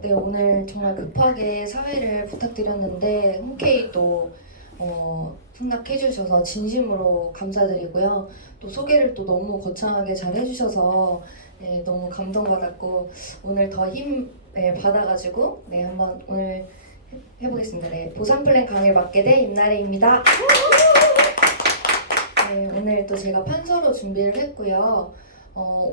네, 오늘 정말 급하게 사회를 부탁드렸는데 흔쾌히 또 생각해주셔서 진심으로 감사드리고요. 또 소개를 또 너무 거창하게 잘 해주셔서 네, 너무 감동받았고 오늘 더 힘 받아가지고 네, 한번 오늘 해보겠습니다. 네, 보상 플랜 강의를 맡게 된 임나래입니다. 네, 오늘 또 제가 판서로 준비를 했고요.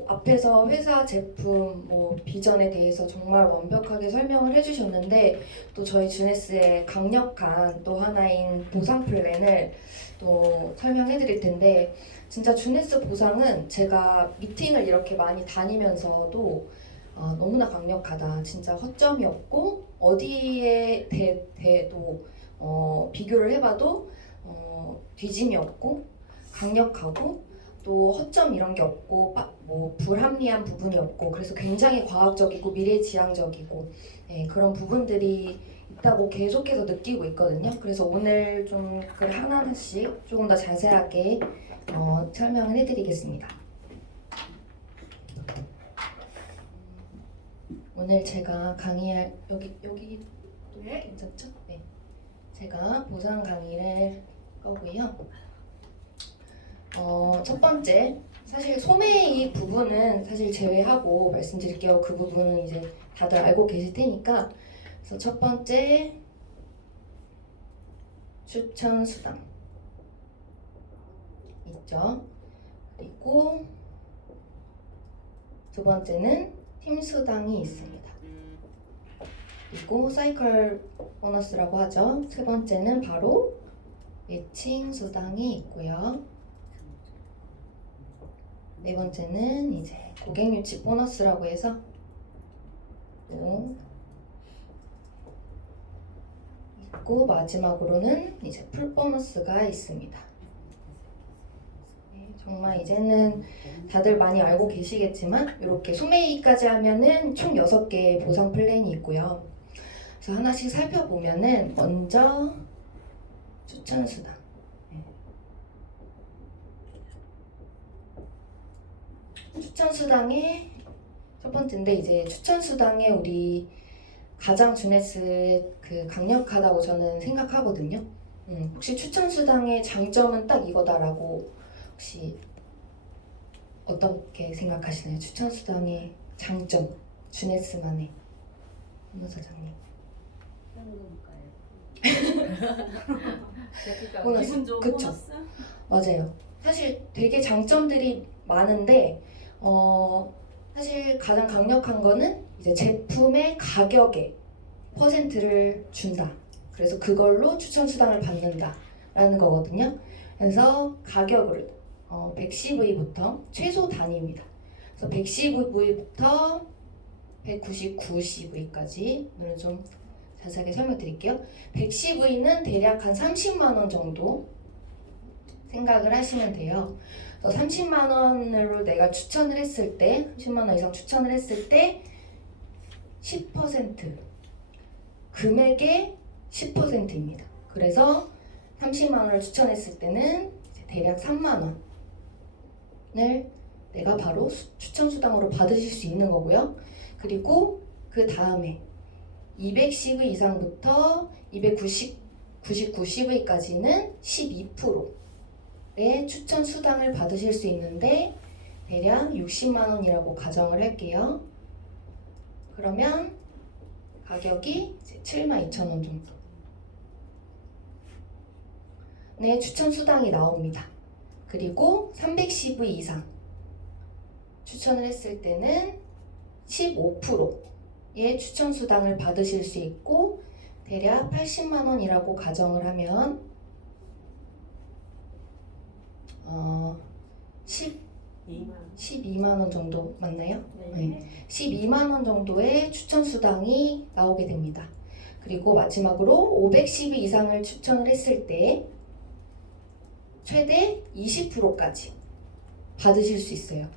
앞에서 회사 제품 비전에 대해서 정말 완벽하게 설명을 해주셨는데 또 저희 주네스의 강력한 또 하나인 보상 플랜을 또 설명해 드릴 텐데 진짜 주네스 보상은 제가 미팅을 이렇게 많이 다니면서도 너무나 강력하다. 진짜 허점이 없고 어디에 대해도 비교를 해봐도 뒤짐이 없고 강력하고 또 허점 이런 게 없고 불합리한 부분이 없고 그래서 굉장히 과학적이고 미래지향적이고 네, 그런 부분들이 있다고 계속해서 느끼고 있거든요. 그래서 오늘 좀 그걸 하나씩 조금 더 자세하게 설명을 해드리겠습니다. 오늘 제가 강의할 여기 네. 괜찮죠? 네, 제가 보상 강의를 거고요. 첫 번째, 사실 소매이익 부분은 사실 제외하고 말씀드릴게요. 그 부분은 이제 다들 알고 계실 테니까. 그래서 첫 번째, 추천 수당 있죠. 그리고 두 번째는 팀 수당이 있습니다. 그리고 사이클 보너스라고 하죠. 세 번째는 바로 매칭 수당이 있고요. 네 번째는 이제 고객 유치 보너스라고 해서 또 있고 마지막으로는 이제 풀 보너스가 있습니다. 네, 정말 이제는 다들 많이 알고 계시겠지만 이렇게 소매이까지 하면은 총 6개의 보상 플랜이 있고요. 그래서 하나씩 살펴보면은 먼저 추천 수당. 추천 수당의 첫 번째인데 이제 추천 수당에 우리 가장 주네스 그 강력하다고 저는 생각하거든요. 혹시 추천 수당의 장점은 딱 이거다라고 혹시 어떻게 생각하시나요? 추천 수당의 장점 주네스만의 현우 사장님. 보너스. 기분 좋은 그쵸? 보너스? 맞아요. 사실 되게 장점들이 많은데 사실 가장 강력한 거는 이제 제품의 가격에 퍼센트를 준다. 그래서 그걸로 추천 수당을 받는다라는 거거든요. 그래서 가격을 110V부터 최소 단위입니다. 그래서 110V부터 199CV까지 오늘 좀 자세하게 설명드릴게요. 110V는 대략 한 30만 원 정도 생각을 하시면 돼요. 30만 원으로 내가 추천을 했을 때 30만 원 이상 추천을 했을 때 10% 금액의 10%입니다. 그래서 30만 원을 추천했을 때는 대략 3만 원을 내가 바로 추천 수당으로 받으실 수 있는 거고요. 그리고 그 다음에 210V 이상부터 299CV까지는 12%의 추천 수당을 받으실 수 있는데 대략 60만 원이라고 가정을 할게요. 그러면 가격이 72,000원 정도 네, 추천 수당이 나옵니다. 그리고 310V 이상 추천을 했을 때는 15%의 추천 수당을 받으실 수 있고 대략 80만 원이라고 가정을 하면 12만 원 정도 맞나요? 네. 12만 원 정도의 추천 수당이 나오게 됩니다. 그리고 마지막으로 510V 이상을 추천을 했을 때 최대 20%까지 받으실 수 있어요.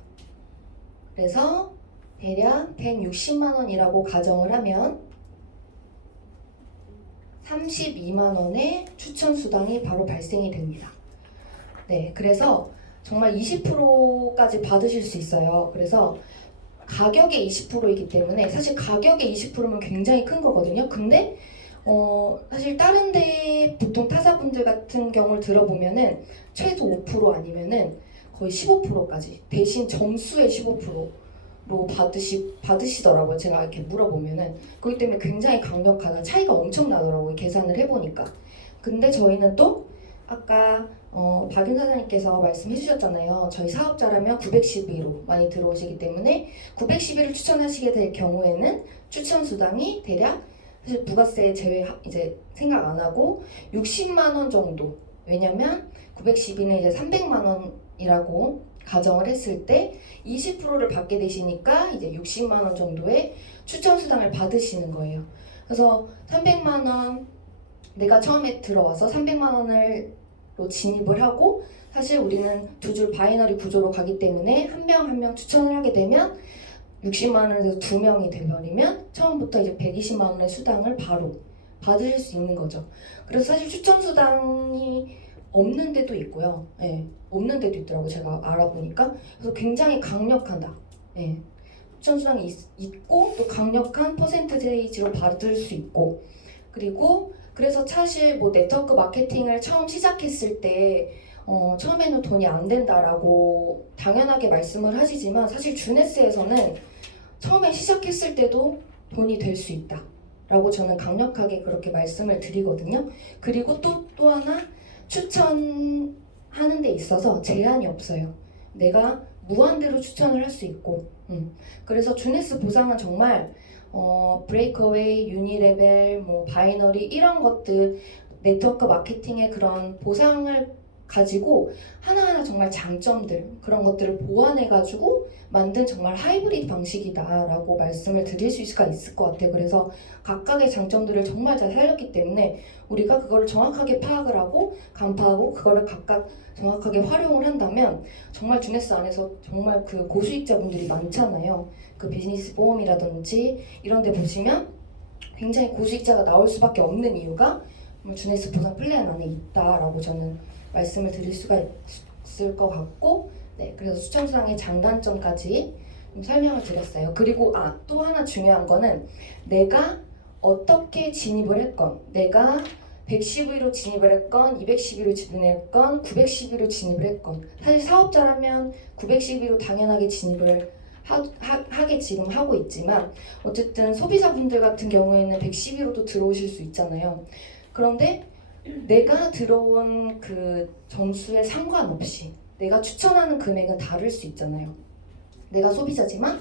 그래서 대략 160만 원이라고 가정을 하면 32만 원의 추천 수당이 바로 발생이 됩니다. 네, 그래서 정말 20%까지 받으실 수 있어요. 그래서 가격의 20%이기 때문에 사실 가격의 20%면 굉장히 큰 거거든요. 근데 사실 다른 데 보통 타사분들 같은 경우를 들어보면은 최소 5% 아니면은 거의 15%까지 대신 점수의 15%로 받으시더라고요. 제가 이렇게 물어보면은 그렇기 때문에 굉장히 강력하다. 차이가 엄청 나더라고요. 계산을 해보니까. 근데 저희는 또 아까 박윤 사장님께서 말씀해 주셨잖아요. 저희 사업자라면 912로 많이 들어오시기 때문에 912를 추천하시게 될 경우에는 추천 수당이 대략 사실 부가세 제외 이제 생각 안 하고 60만 원 정도. 왜냐면 912는 이제 300만 원이라고 가정을 했을 때 20%를 받게 되시니까 이제 60만 원 정도의 추천 수당을 받으시는 거예요. 그래서 300만 원 내가 처음에 들어와서 300만 원을로 진입을 하고 사실 우리는 두 줄 바이너리 구조로 가기 때문에 한 명 한 명 추천을 하게 되면 60만 원에서 두 명이 돼버리면 처음부터 이제 120만 원의 수당을 바로 받으실 수 있는 거죠. 그래서 사실 추천 수당이 없는 데도 있고요. 예, 없는 데도 있더라고요. 제가 알아보니까. 그래서 굉장히 강력하다. 예, 추천 수당이 있고 또 강력한 퍼센트제이지로 받을 수 있고 그리고 그래서 사실 뭐 네트워크 마케팅을 처음 시작했을 때 처음에는 돈이 안 된다라고 당연하게 말씀을 하시지만 사실 주네스에서는 처음에 시작했을 때도 돈이 될 수 있다 라고 저는 강력하게 그렇게 말씀을 드리거든요. 그리고 또 하나 추천하는 데 있어서 제한이 없어요. 내가 무한대로 추천을 할 수 있고 그래서 주네스 보상은 정말 브레이크어웨이, 유니레벨, 뭐 바이너리 이런 것들 네트워크 마케팅의 그런 보상을 가지고 하나하나 정말 장점들 그런 것들을 보완해가지고 만든 정말 하이브리드 방식이다라고 말씀을 드릴 수가 있을 것 같아요. 그래서 각각의 장점들을 정말 잘 살렸기 때문에 우리가 그거를 정확하게 파악을 하고 간파하고 그거를 각각 정확하게 활용을 한다면 정말 주네스 안에서 정말 그 고수익자분들이 많잖아요. 그 비즈니스 보험이라든지 이런 데 보시면 굉장히 고수익자가 나올 수밖에 없는 이유가 주네스 보상 플랜 안에 있다라고 저는 말씀을 드릴 수가 있을 것 같고 네, 그래서 추천수당의 장단점까지 설명을 드렸어요. 그리고 또 하나 중요한 거는 내가 어떻게 진입을 했건 내가 112로 진입을 했건 212로 진입을 했건 912로 진입을 했건 사실 사업자라면 912로 당연하게 진입을 하게 지금 하고 있지만 어쨌든 소비자분들 같은 경우에는 112로도 들어오실 수 있잖아요. 그런데 내가 들어온 그 점수에 상관없이 내가 추천하는 금액은 다를 수 있잖아요. 내가 소비자지만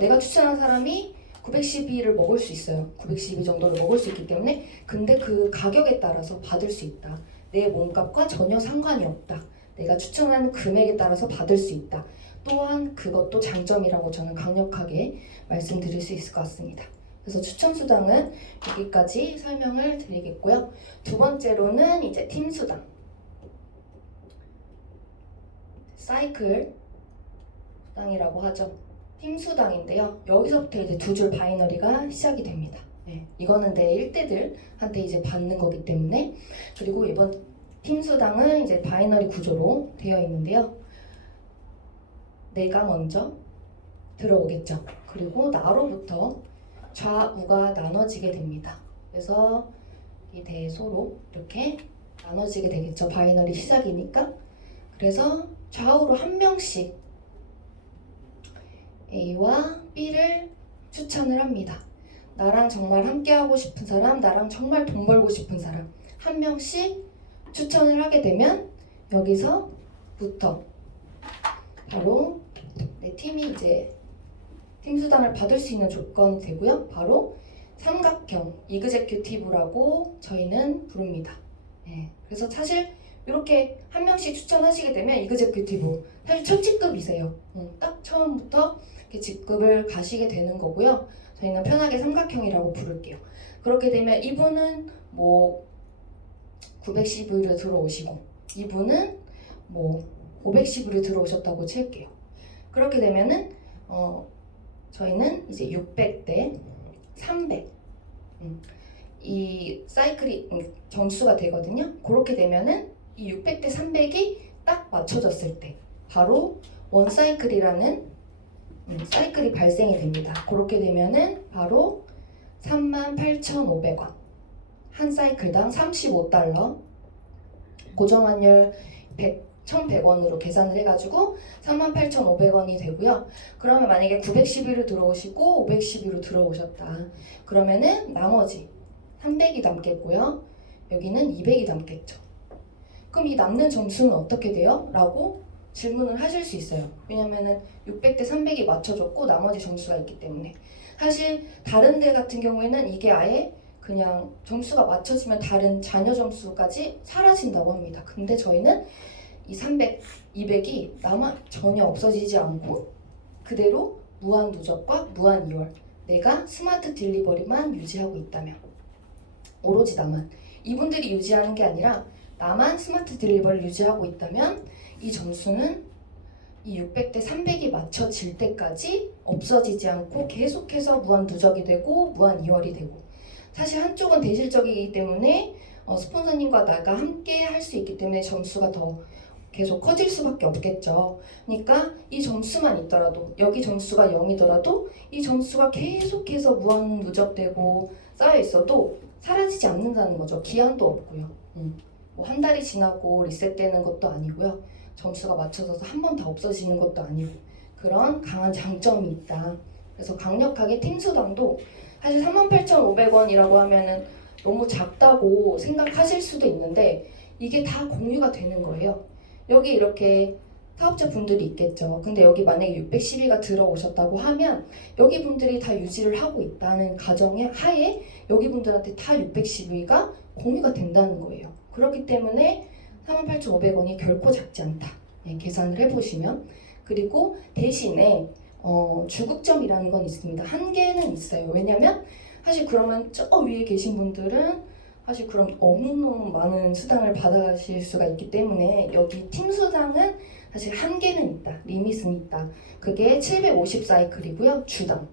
내가 추천한 사람이 912를 먹을 수 있어요. 912 정도를 먹을 수 있기 때문에 근데 그 가격에 따라서 받을 수 있다. 내 몸값과 전혀 상관이 없다. 내가 추천하는 금액에 따라서 받을 수 있다. 또한 그것도 장점이라고 저는 강력하게 말씀드릴 수 있을 것 같습니다. 그래서 추천 수당은 여기까지 설명을 드리겠고요. 두 번째로는 이제 팀 수당. 사이클 수당이라고 하죠. 팀 수당인데요. 여기서부터 이제 두 줄 바이너리가 시작이 됩니다. 네, 이거는 내 1대들한테 이제 받는 거기 때문에 그리고 이번 팀 수당은 이제 바이너리 구조로 되어 있는데요. 내가 먼저 들어오겠죠. 그리고 나로부터 좌우가 나눠지게 됩니다. 그래서 이 대소로 이렇게 나눠지게 되겠죠. 바이너리 시작이니까. 그래서 좌우로 한 명씩 A와 B를 추천을 합니다. 나랑 정말 함께하고 싶은 사람, 나랑 정말 돈 벌고 싶은 사람 한 명씩 추천을 하게 되면 여기서부터 바로 내 팀이 이제 팀 수당을 받을 수 있는 조건이 되고요. 바로 삼각형 이그제큐티브라고 저희는 부릅니다. 네, 그래서 사실 이렇게 한 명씩 추천하시게 되면 이그제큐티브 사실 첫 직급이세요. 딱 처음부터 이렇게 직급을 가시게 되는 거고요. 저희는 편하게 삼각형이라고 부를게요. 그렇게 되면 이분은 뭐 910으로 들어오시고 이분은 뭐 510으로 들어오셨다고 칠게요. 그렇게 되면은 저희는 이제 600대 300 이 사이클이 점수가 되거든요. 그렇게 되면은 이 600대 300이 딱 맞춰졌을 때 바로 원 사이클이라는 사이클이 발생이 됩니다. 그렇게 되면은 바로 38,500원, 한 사이클당 35달러, 고정환율 1,100원으로 계산을 해가지고 38,500원이 되고요. 그러면 만약에 910일을 들어오시고 510일로 들어오셨다. 그러면은 나머지 300이 남겠고요. 여기는 200이 남겠죠. 그럼 이 남는 점수는 어떻게 돼요? 라고 질문을 하실 수 있어요. 왜냐면은 600대 300이 맞춰졌고 나머지 점수가 있기 때문에. 사실 다른 데 같은 경우에는 이게 아예 그냥 점수가 맞춰지면 다른 잔여 점수까지 사라진다고 합니다. 근데 저희는 이 300, 200이 전혀 없어지지 않고 그대로 무한 누적과 무한 이월, 내가 스마트 딜리버리만 유지하고 있다면, 오로지 나만, 이분들이 유지하는 게 아니라 나만 스마트 딜리버리를 유지하고 있다면 이 점수는 이 600대 300이 맞춰질 때까지 없어지지 않고 계속해서 무한 누적이 되고 무한 이월이 되고, 사실 한쪽은 대실적이기 때문에 스폰서님과 나가 함께 할 수 있기 때문에 점수가 더 계속 커질 수밖에 없겠죠. 그러니까 이 점수만 있더라도, 여기 점수가 0이더라도 이 점수가 계속해서 무한 누적되고 쌓여 있어도 사라지지 않는다는 거죠. 기한도 없고요. 뭐 한 달이 지나고 리셋되는 것도 아니고요. 점수가 맞춰져서 한 번 다 없어지는 것도 아니고, 그런 강한 장점이 있다. 그래서 강력하게 팀 수당도, 사실 38,500원이라고 하면은 너무 작다고 생각하실 수도 있는데 이게 다 공유가 되는 거예요. 여기 이렇게 사업자분들이 있겠죠. 근데 여기 만약에 610위가 들어오셨다고 하면 여기 분들이 다 유지를 하고 있다는 가정의 하에 여기 분들한테 다 610위가 공유가 된다는 거예요. 그렇기 때문에 38,500원이 결코 작지 않다. 네, 계산을 해보시면. 그리고 대신에 주국점이라는 건 있습니다. 한계는 있어요. 왜냐면 사실 그러면 저 위에 계신 분들은 사실 그럼 너무너무 많은 수당을 받아가실 수가 있기 때문에 여기 팀 수당은 사실 한계는 있다. 리밋은 있다. 그게 750 사이클이고요. 주당.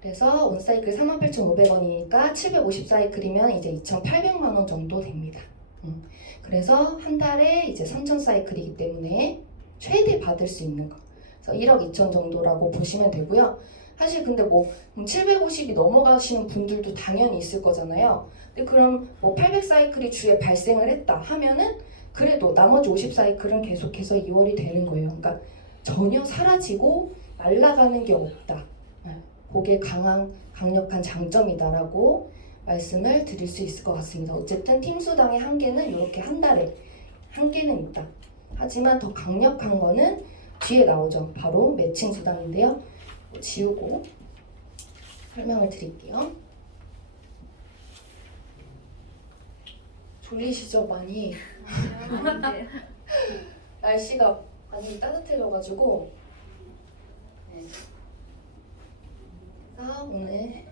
그래서 온 사이클 38,500원이니까 750 사이클이면 이제 2,800만 원 정도 됩니다. 그래서 한 달에 이제 3,000 사이클이기 때문에 최대 받을 수 있는 거. 그래서 1억 2천 정도라고 보시면 되고요. 사실 근데 뭐 750이 넘어가시는 분들도 당연히 있을 거잖아요. 근데 그럼 뭐 800 사이클이 주에 발생을 했다 하면은 그래도 나머지 50 사이클은 계속해서 2월이 되는 거예요. 그러니까 전혀 사라지고 날아가는 게 없다. 그게 강력한 장점이다라고 말씀을 드릴 수 있을 것 같습니다. 어쨌든 팀 수당의 한계는 이렇게 한 달에 한계는 있다. 하지만 더 강력한 거는 뒤에 나오죠. 바로 매칭 수당인데요. 지우고 설명을 드릴게요. 졸리시죠? 많이? 날씨가 많이 따뜻해져가지고. 네. 오늘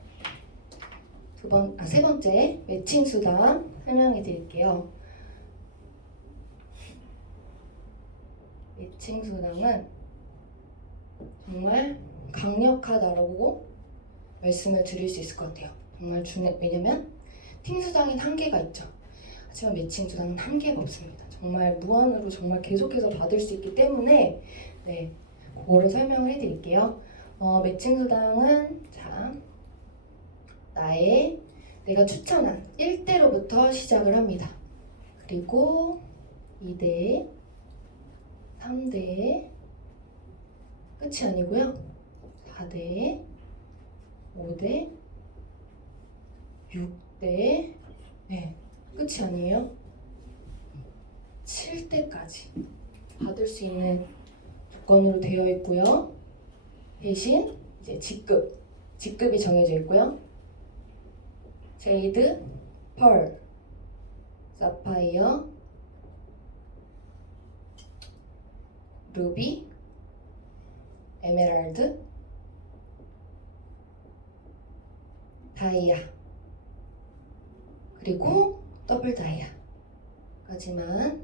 세 번째 매칭 수당 설명해 드릴게요. 매칭 수당은 정말 강력하다라고 말씀을 드릴 수 있을 것 같아요. 정말 왜냐면 팀 수당엔 한계가 있죠. 하지만 매칭 수당은 한계가 없습니다. 정말 무한으로 정말 계속해서 받을 수 있기 때문에 네, 그거를 설명을 해드릴게요. 매칭 수당은 내가 추천한 1대로부터 시작을 합니다. 그리고 2대, 3대, 끝이 아니고요. 4대, 5대, 6대, 네, 끝이 아니에요. 7대까지 받을 수 있는 조건으로 되어 있고요. 대신 이제 직급이 정해져 있고요. 제이드, 펄, 사파이어, 루비, 에메랄드, 다이아, 그리고 더블 다이아까지만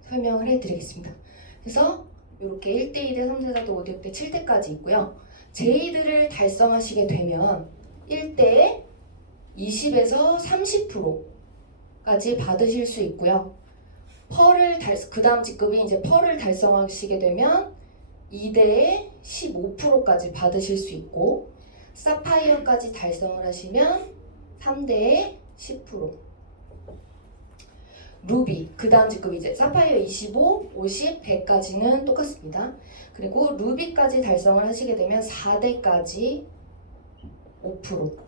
설명을 해드리겠습니다. 그래서 이렇게 1대, 2대, 3대, 4대, 5대, 6대, 7대까지 있고요. 제이드를 달성하시게 되면 1대에 20에서 30%까지 받으실 수 있고요. 그 다음 직급이 이제 펄을 달성하시게 되면 2대에 15%까지 받으실 수 있고, 사파이어까지 달성을 하시면 3대에 10%. 루비, 그 다음 직급이 이제 사파이어 25, 50, 100까지는 똑같습니다. 그리고 루비까지 달성을 하시게 되면 4대까지 5%.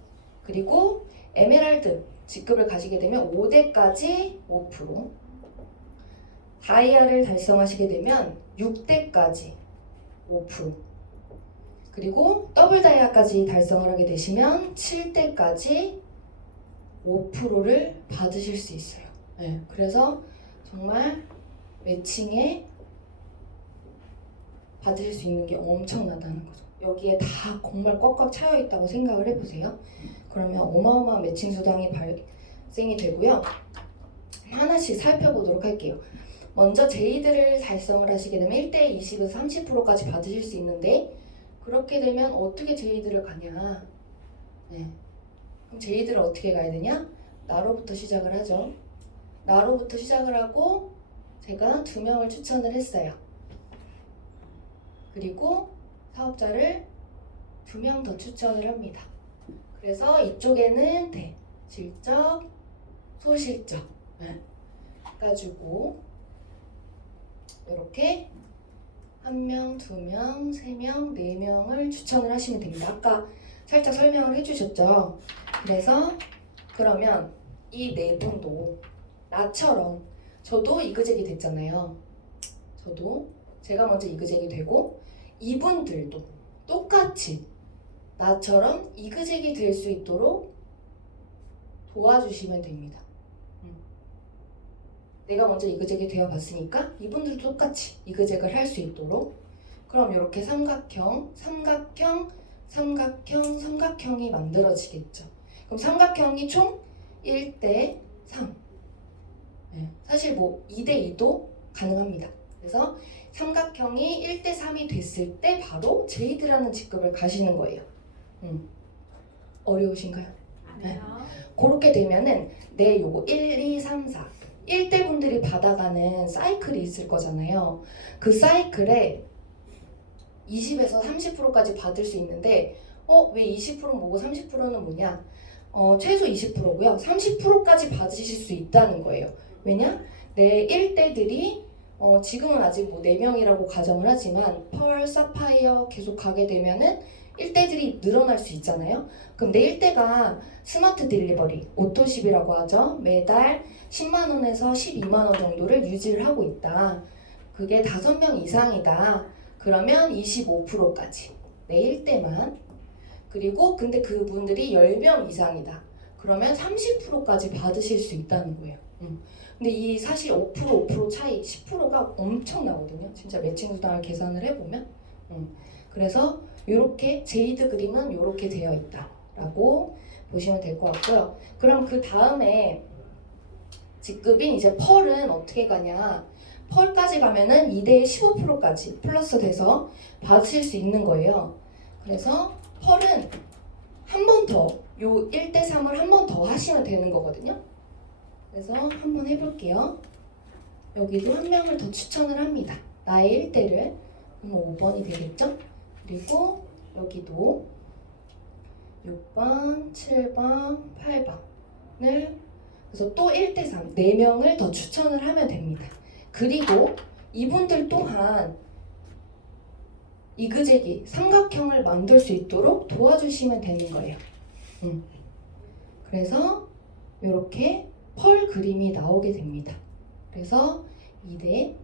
그리고 에메랄드 직급을 가시게 되면 5대까지 5%. 다이아를 달성하시게 되면 6대까지 5%. 그리고 더블 다이아까지 달성을 하게 되시면 7대까지 5%를 받으실 수 있어요. 네, 그래서 정말 매칭에 받으실 수 있는 게 엄청나다는 거죠. 여기에 다 정말 꽉꽉 차여 있다고 생각을 해보세요. 그러면 어마어마한 매칭 수당이 발생이 되고요. 하나씩 살펴보도록 할게요. 먼저 제이드를 달성을 하시게 되면 1대에 20에서 30%까지 받으실 수 있는데, 그렇게 되면 어떻게 제이드를 가냐? 네. 그럼 제이드를 어떻게 가야 되냐? 나로부터 시작을 하죠. 나로부터 시작을 하고 제가 2명을 추천을 했어요. 그리고 사업자를 2명 더 추천을 합니다. 그래서 이쪽에는 대, 실적, 소실적 가지고 이렇게 1명, 2명, 3명, 4명을 추천을 하시면 됩니다. 아까 살짝 설명을 해주셨죠. 그래서 그러면 이 4분도 나처럼 저도 이그젝이 됐잖아요. 제가 먼저 이그젝이 되고 이분들도 똑같이 나처럼 이그젝이 될 수 있도록 도와주시면 됩니다. 내가 먼저 이그젝이 되어봤으니까 이분들도 똑같이 이그젝을 할 수 있도록. 그럼 이렇게 삼각형, 삼각형이 만들어지겠죠. 그럼 삼각형이 총 1대 3. 사실 뭐 2대 2도 가능합니다. 그래서 삼각형이 1대 3이 됐을 때 바로 제이드라는 직급을 가시는 거예요. 어려우신가요? 네. 그렇게 되면은 요거 1, 2, 3, 4 1대 분들이 받아가는 사이클이 있을 거잖아요. 그 사이클에 20에서 30%까지 받을 수 있는데 왜 20%는 뭐고 30%는 뭐냐? 최소 20%고요. 30%까지 받으실 수 있다는 거예요. 왜냐? 내 1대들이 지금은 아직 뭐 4명이라고 가정을 하지만 펄, 사파이어 계속 가게 되면은 1대들이 늘어날 수 있잖아요. 그럼 내 1대가 스마트 딜리버리, 오토십이라고 하죠. 매달 10만원에서 12만원 정도를 유지를 하고 있다. 그게 5명 이상이다. 그러면 25%까지. 내 1대만. 그리고 근데 그분들이 10명 이상이다. 그러면 30%까지 받으실 수 있다는 거예요. 근데 이 사실 5% 차이, 10%가 엄청 나거든요. 진짜 매칭 수당을 계산을 해보면. 그래서 이렇게 제이드 그림은 이렇게 되어 있다라고 보시면 될 것 같고요. 그럼 그 다음에 직급인 이제 펄은 어떻게 가냐? 펄까지 가면은 2대에 15%까지 플러스 돼서 받으실 수 있는 거예요. 그래서 펄은 한 번 더, 요 1대 3을 한 번 더 하시면 되는 거거든요. 그래서 한번 해볼게요. 여기도 1명을 더 추천을 합니다. 나의 1대를. 그럼 5번이 되겠죠? 그리고 여기도 6번, 7번, 8번을 그래서 또 1대 3, 4명을 더 추천을 하면 됩니다. 그리고 이분들 또한 이그젝이 삼각형을 만들 수 있도록 도와주시면 되는 거예요. 그래서 이렇게 펄 그림이 나오게 됩니다. 그래서 2대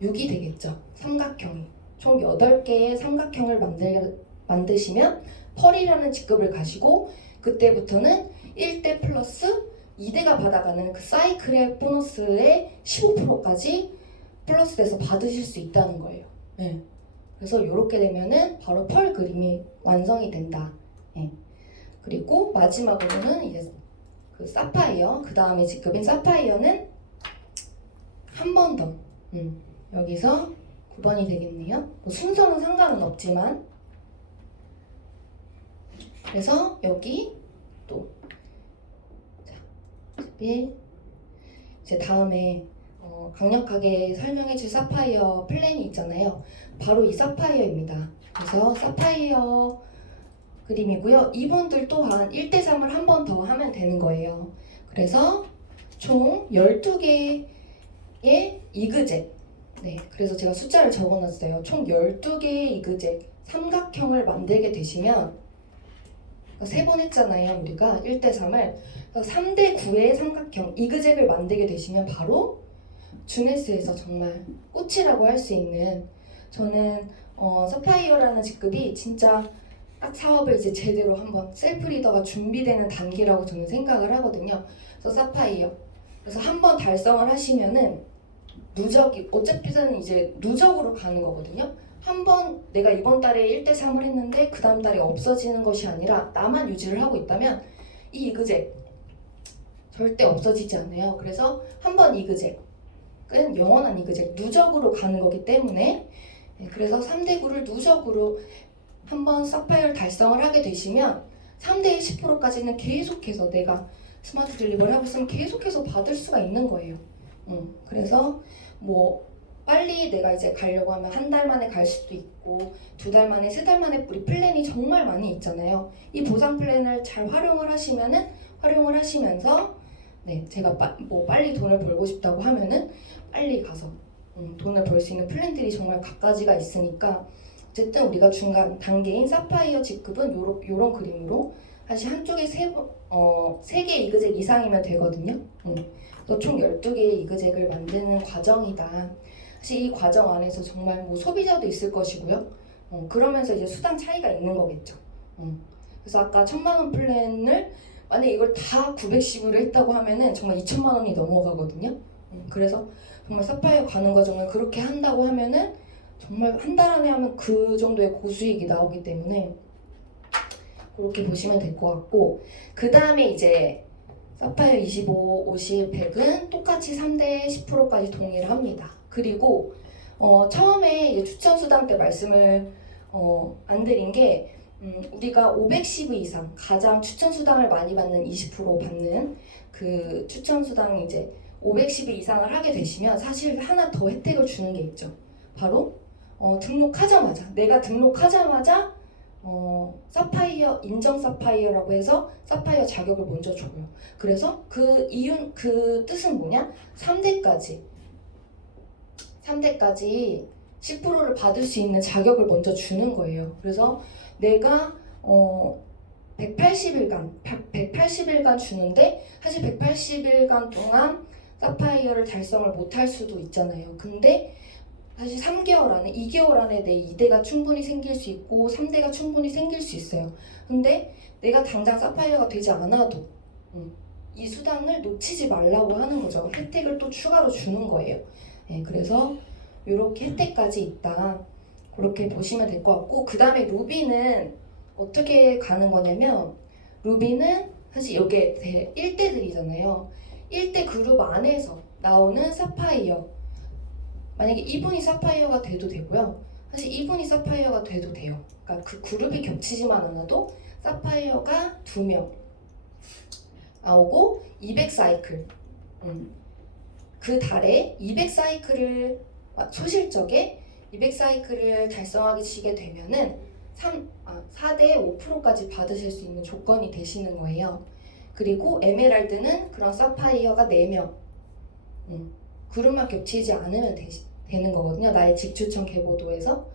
6이 되겠죠. 삼각형이. 총 8개의 삼각형을 만드시면 펄이라는 직급을 가시고 그때부터는 1대 플러스 2대가 받아가는 그 사이클의 보너스의 15%까지 플러스 돼서 받으실 수 있다는 거예요. 네. 그래서 이렇게 되면은 바로 펄 그림이 완성이 된다. 네. 그리고 마지막으로는 이제 그 사파이어, 그 다음에 직급인 사파이어는 한 번 더. 여기서 9번이 되겠네요. 뭐 순서는 상관은 없지만 그래서 여기 또 11, 이제 다음에 강력하게 설명해 줄 사파이어 플랜이 있잖아요. 바로 이 사파이어입니다. 그래서 사파이어 그림이고요. 이분들 또한 1대3을 한 번 더 하면 되는 거예요. 그래서 총 12개의 이그젝. 네, 그래서 제가 숫자를 적어놨어요. 총 12개의 이그젝 삼각형을 만들게 되시면, 세 번 했잖아요. 우리가 1대3을. 3대9의 삼각형 이그젝을 만들게 되시면 바로 주네스에서 정말 꽃이라고 할 수 있는, 저는 사파이어라는 직급이 진짜 딱 사업을 이제 제대로 한번 셀프 리더가 준비되는 단계라고 저는 생각을 하거든요. 그래서 사파이어. 그래서 한번 달성을 하시면은 누적이, 어차피는 이제 누적으로 가는 거거든요. 한번 내가 이번 달에 1대3을 했는데 그 다음 달에 없어지는 것이 아니라 나만 유지를 하고 있다면 이 이그젝 절대 없어지지 않아요. 그래서 한번 이그젝은 영원한 이그젝, 누적으로 가는 거기 때문에, 그래서 3대9를 누적으로 한번 사파이어를 달성을 하게 되시면 3대 10%까지는 계속해서 내가 스마트 딜리버리 하고 있으면 계속해서 받을 수가 있는 거예요. 그래서 뭐 빨리 내가 이제 가려고 하면 한 달 만에 갈 수도 있고 2달 만에, 3달 만에 우리 플랜이 정말 많이 있잖아요. 이 보상 플랜을 잘 활용을 하시면서 제가 빨리 돈을 벌고 싶다고 하면은 빨리 가서 돈을 벌 수 있는 플랜들이 정말 갖가지가 있으니까, 어쨌든 우리가 중간 단계인 사파이어 직급은 요런 그림으로 사실 한쪽에 3개 이그젝 이상이면 되거든요. 또 총 12개의 이그젝을 만드는 과정이다. 사실 이 과정 안에서 정말 뭐 소비자도 있을 것이고요. 그러면서 이제 수당 차이가 있는 거겠죠. 그래서 아까 1000만 원 플랜을 만약에 이걸 다 910으로 했다고 하면은 정말 2000만 원이 넘어가거든요. 그래서 정말 사파이어 가는 과정을 그렇게 한다고 하면은 정말 한 달 안에 하면 그 정도의 고수익이 나오기 때문에 그렇게 보시면 될 것 같고, 그 다음에 이제 사파이어 25, 50, 100은 똑같이 3대 10%까지 동의를 합니다. 그리고 처음에 이제 추천 수당 때 말씀을 안 드린 게, 우리가 510 이상 가장 추천 수당을 많이 받는 20% 받는 그 추천 수당, 이제 510 이상을 하게 되시면 사실 하나 더 혜택을 주는 게 있죠. 바로 등록하자마자, 내가 등록하자마자 사파이어, 인정 사파이어라고 해서 사파이어 자격을 먼저 줘요. 그래서 그 뜻은 뭐냐? 3대까지 10%를 받을 수 있는 자격을 먼저 주는 거예요. 그래서 내가 180일간 주는데, 사실 180일간 동안 사파이어를 달성을 못할 수도 있잖아요. 근데 사실 3개월 안에, 2개월 안에 내 2대가 충분히 생길 수 있고 3대가 충분히 생길 수 있어요. 근데 내가 당장 사파이어가 되지 않아도 이 수당을 놓치지 말라고 하는 거죠. 혜택을 또 추가로 주는 거예요. 그래서 이렇게 혜택까지 있다. 그렇게 보시면 될 것 같고, 그 다음에 루비는 어떻게 가는 거냐면, 루비는 사실 이게 1대들이잖아요. 1대 그룹 안에서 나오는 사파이어, 만약에 이분이 사파이어가 돼도 되고요. 사실 이분이 사파이어가 돼도 돼요. 그러니까 그 그룹이 겹치지만 않아도 사파이어가 2명 나오고 200 사이클, 그 달에 200 사이클을, 소실적에 200 사이클을 달성하시게 되면은 4대 5%까지 받으실 수 있는 조건이 되시는 거예요. 그리고 에메랄드는 그런 사파이어가 4명, 그룹만 겹치지 않으면 되는 거거든요. 나의 직추천 계보도에서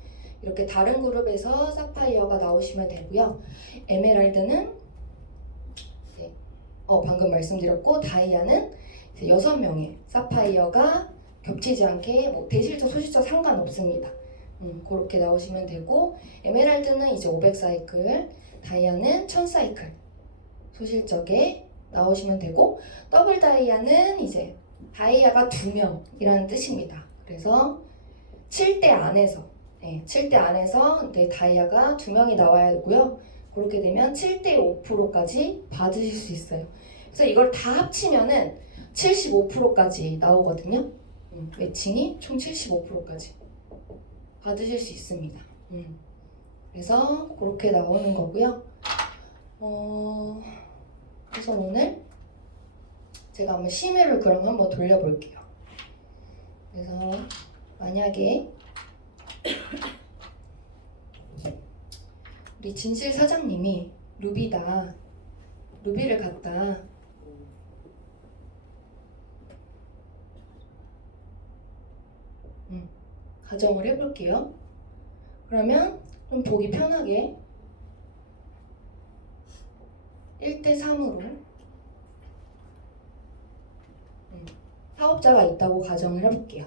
이렇게 다른 그룹에서 사파이어가 나오시면 되고요. 에메랄드는 방금 말씀드렸고, 다이아는 6명의 사파이어가 겹치지 않게, 뭐 대실적 소실적 상관없습니다. 그렇게 나오시면 되고, 에메랄드는 이제 500 사이클, 다이아는 1000 사이클 소실적에 나오시면 되고, 더블 다이아는 이제 다이아가 2명이라는 뜻입니다. 그래서 7대 안에서 7대 안에서 다이아가 2명이 나와야 되고요. 그렇게 되면 7대 5%까지 받으실 수 있어요. 그래서 이걸 다 합치면은 75%까지 나오거든요. 매칭이 총 75%까지 받으실 수 있습니다. 그래서 그렇게 나오는 거고요. 그래서 오늘 제가 한번 심의를 그럼 한번 돌려볼게요. 그래서 만약에 우리 진실 사장님이 루비를 갖다 가정을 해볼게요. 그러면 좀 보기 편하게 1대3으로 사업자가 있다고 가정을 해볼게요.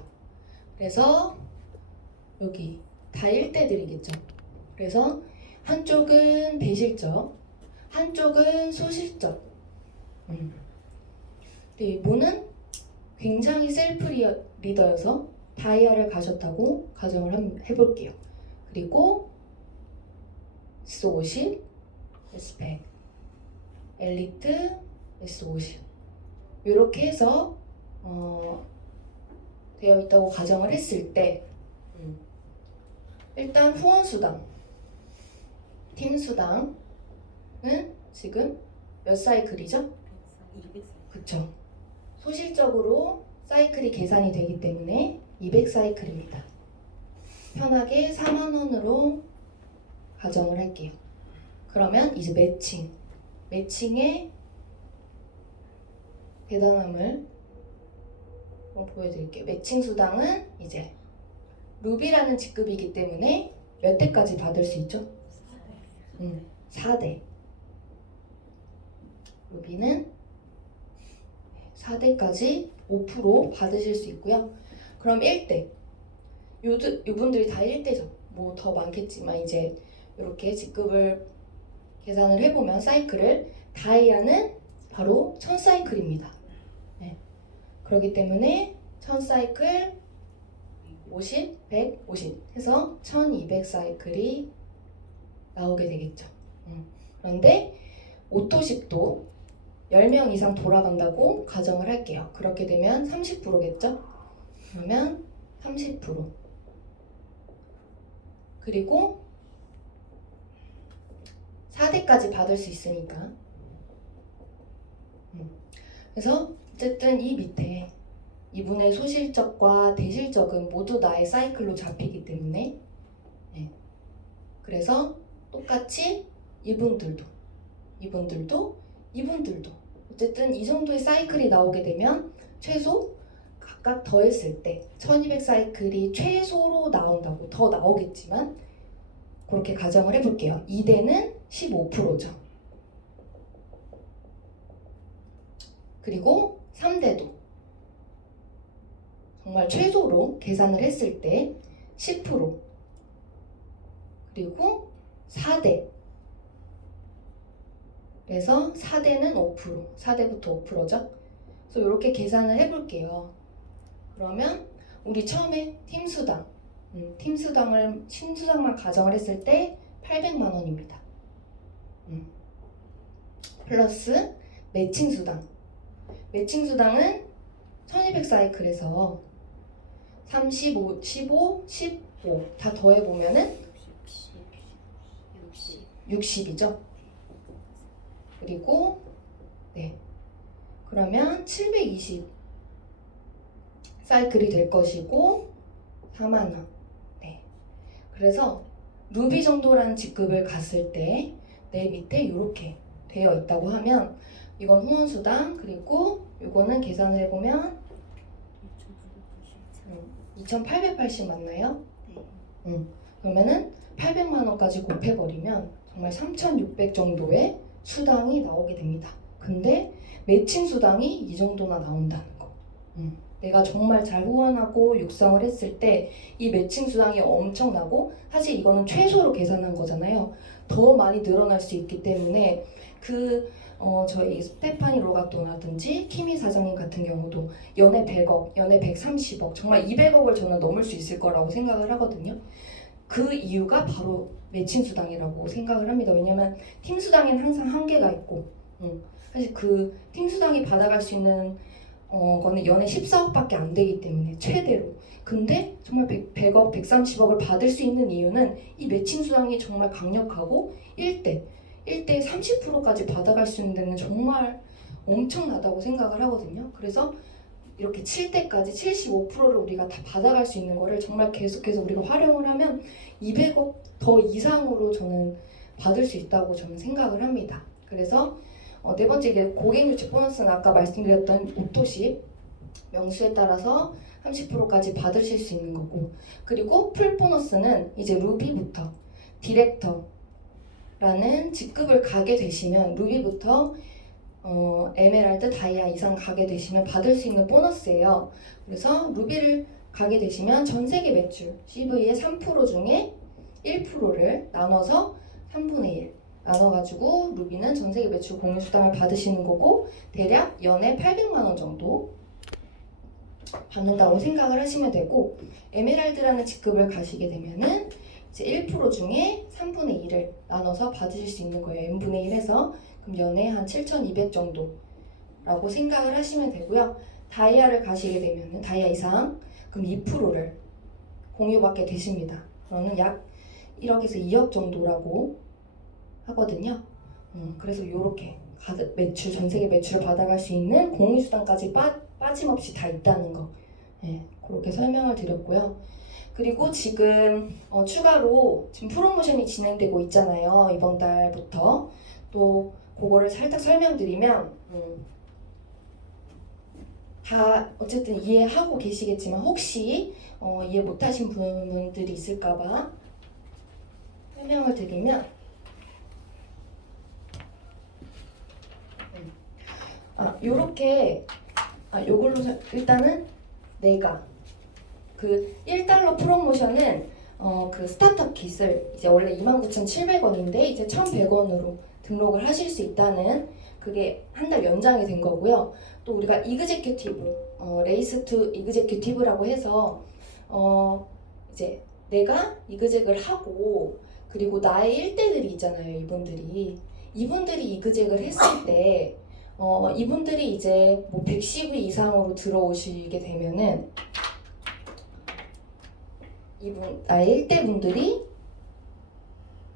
그래서 여기 다 1대들이겠죠. 그래서 한쪽은 대실적, 한쪽은 소실적. 근데 이분은 굉장히 셀프 리더여서 다이아를 가졌다고 가정을 해볼게요. 그리고 S50, S100, 엘리트, S50 이렇게 해서 되어 있다고 가정을 했을 때 일단 후원수당, 팀수당은 지금 몇 사이클이죠? 200사이클. 그쵸. 소실적으로 사이클이 계산이 되기 때문에 200사이클입니다. 편하게 4만원으로 가정을 할게요. 그러면 이제 매칭의 대단함을 한번 보여드릴게요. 매칭 수당은 이제 루비라는 직급이기 때문에 몇 대까지 받을 수 있죠? 4대. 루비는 4대까지 5% 받으실 수 있고요. 그럼 1대. 요분들이 다 1대죠. 뭐 더 많겠지만 이제 이렇게 직급을 계산을 해보면 사이클을 다이아는 바로 1000사이클입니다. 네. 그렇기 때문에 1000사이클 50, 100, 50 해서 1200사이클이 나오게 되겠죠. 그런데 오토십도 10명 이상 돌아간다고 가정을 할게요. 그렇게 되면 30%겠죠? 그러면 30%. 그리고 4대까지 받을 수 있으니까. 그래서 어쨌든 이 밑에 이분의 소실적과 대실적은 모두 나의 사이클로 잡히기 때문에 그래서 똑같이 이분들도 어쨌든 이 정도의 사이클이 나오게 되면 최소 각각 더했을 때 1200사이클이 최소로 나온다고 더 나오겠지만 그렇게 가정을 해볼게요. 2대는 15%죠. 그리고 3대도 정말 최소로 계산을 했을 때 10%. 그리고 4대. 그래서 4대는 5%. 4대부터 5%죠. 그래서 이렇게 계산을 해볼게요. 그러면 우리 처음에 팀수당만 가정을 했을 때 800만 원입니다. 플러스 매칭수당. 매칭수당은 1200사이클에서 35, 15, 15 다 더해보면은 60이죠. 그리고 그러면 720 사이클이 될 것이고 4만원. 그래서 루비 정도라는 직급을 갔을 때 내 밑에 이렇게 되어 있다고 하면 이건 후원수당, 그리고 이거는 계산을 해보면 2880 맞나요? 그러면은 800만 원까지 곱해버리면 정말 3600 정도의 수당이 나오게 됩니다. 근데 매칭 수당이 이 정도나 나온다는 거. 내가 정말 잘 후원하고 육성을 했을 때 이 매칭 수당이 엄청나고, 사실 이거는 최소로 계산한 거잖아요. 더 많이 늘어날 수 있기 때문에 저희 스테파니 로가토라든지 키미 사장님 같은 경우도 연에 100억, 연에 130억, 정말 200억을 저는 넘을 수 있을 거라고 생각을 하거든요. 그 이유가 바로 매칭 수당이라고 생각을 합니다. 왜냐면 팀 수당에는 항상 한계가 있고, 사실 그 팀 수당이 받아갈 수 있는 거는 연에 14억밖에 안 되기 때문에 최대로. 근데 정말 100억, 130억을 받을 수 있는 이유는 이 매칭 수당이 정말 강력하고 1대 30%까지 받아갈 수 있는 데는 정말 엄청나다고 생각을 하거든요. 그래서 이렇게 칠 때까지 75%를 우리가 다 받아갈 수 있는 거를 정말 계속해서 우리가 활용을 하면 200억 더 이상으로 저는 받을 수 있다고 저는 생각을 합니다. 그래서 네 번째 이게 고객유치 보너스는 아까 말씀드렸던 오토십 명수에 따라서 30%까지 받으실 수 있는 거고, 그리고 풀 보너스는 이제 루비부터 디렉터라는 직급을 가게 되시면 루비부터 에메랄드, 다이아 이상 가게 되시면 받을 수 있는 보너스예요. 그래서 루비를 가게 되시면 전 세계 매출 CV의 3% 중에 1%를 나눠서 3분의 1 나눠가지고 루비는 전 세계 매출 공유수당을 받으시는 거고, 대략 연에 800만 원 정도 받는다고 생각을 하시면 되고, 에메랄드라는 직급을 가시게 되면은 이제 1% 중에 3분의 1을 나눠서 받으실 수 있는 거예요. n분의 1 해서. 그럼 연에 한 7,200 정도라고 생각을 하시면 되고요. 다이아를 가시게 되면은 다이아 이상 그럼 2%를 공유받게 되십니다. 그러면 약 1억에서 2억 정도라고 하거든요. 그래서 이렇게 매출, 전 세계 매출을 받아갈 수 있는 공유수당까지 빠짐없이 다 있다는 거, 그렇게 설명을 드렸고요. 그리고 지금 추가로 지금 프로모션이 진행되고 있잖아요. 이번 달부터. 또 그거를 살짝 설명드리면 다 어쨌든 이해하고 계시겠지만 혹시 이해 못하신 분들이 있을까봐 설명을 드리면, 요렇게 요걸로 일단은 내가 그 1달러 프로모션은 그 스타터 킷을 이제 원래 29,700원인데 이제 1,100원으로 등록을 하실 수 있다는, 그게 한 달 연장이 된 거고요. 또 우리가 이그제큐티브, 레이스 투 이그제큐티브라고 해서 이제 내가 이그젝을 하고, 그리고 나의 1대들이 있잖아요. 이분들이 이그젝을 했을 때 이분들이 이제 뭐 110위 이상으로 들어오시게 되면은 나의 1대 분들이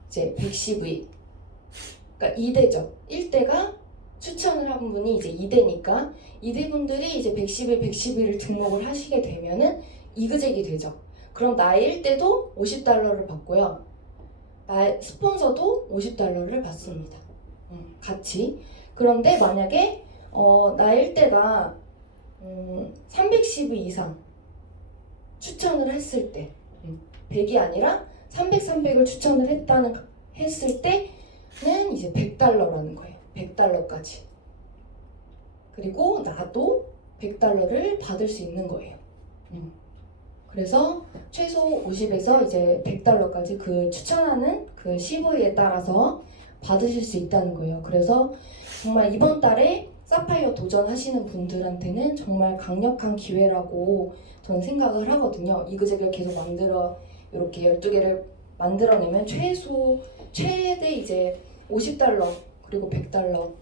이제 110위, 그러니까 2대죠. 1대가 추천을 한 분이 이제 2대니까 2대 분들이 이제 110위를 등록을 하시게 되면은 이그젝이 되죠. 그럼 나의 1대도 50달러를 받고요. 나의 스폰서도 50달러를 받습니다. 같이. 그런데 만약에 나의 1대가 310위 이상 추천을 했을 때, 100이 아니라 300을 추천을 했을 때는 이제 100달러라는 거예요. 100달러까지. 그리고 나도 100달러를 받을 수 있는 거예요. 그래서 최소 50에서 이제 100달러까지 그 추천하는 그 CV에 따라서 받으실 수 있다는 거예요. 그래서 정말 이번 달에 사파이어 도전하시는 분들한테는 정말 강력한 기회라고 저는 생각을 하거든요. 이그젝을 계속 이렇게 12개를 만들어내면 최대 이제 50달러 그리고 100달러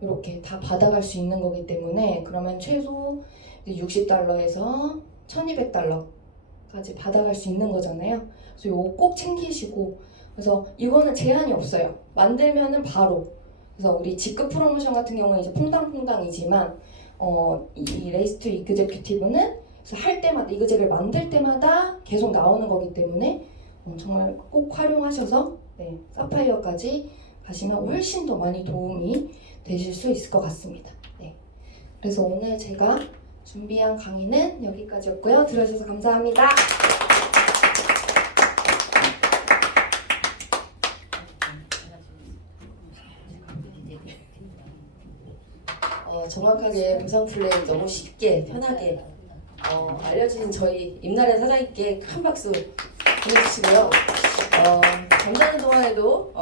이렇게 다 받아갈 수 있는 거기 때문에, 그러면 최소 60달러에서 1200달러까지 받아갈 수 있는 거잖아요. 그래서 이거 꼭 챙기시고, 그래서 이거는 제한이 없어요. 만들면은 바로. 그래서 우리 직급 프로모션 같은 경우는 이제 퐁당퐁당이지만 이 레이스 투 이그제큐티브는 할 때마다 이그젝을 만들 때마다 계속 나오는 거기 때문에 정말 꼭 활용하셔서 사파이어까지 가시면 훨씬 더 많이 도움이 되실 수 있을 것 같습니다. 그래서 오늘 제가 준비한 강의는 여기까지였고요. 들어주셔서 감사합니다. 정확하게 보상 플랜 너무 쉽게 편하게 알려주신 저희 임나래 사장님께 큰 박수 보내주시고요. 잠자는 동안에도